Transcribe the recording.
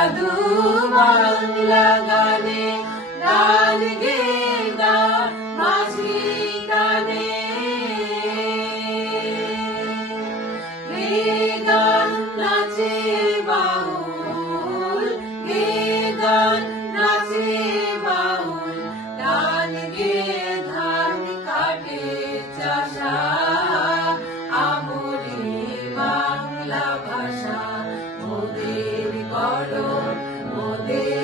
সাধু বাংলা গানে গান গে গান মাঝি গানে গে গান নাচে বাউল গে গান নাচে বাউল গান গে ধান কাটে চাষা আমরি বাংলা ভাষা মোদের গড়ন মোদের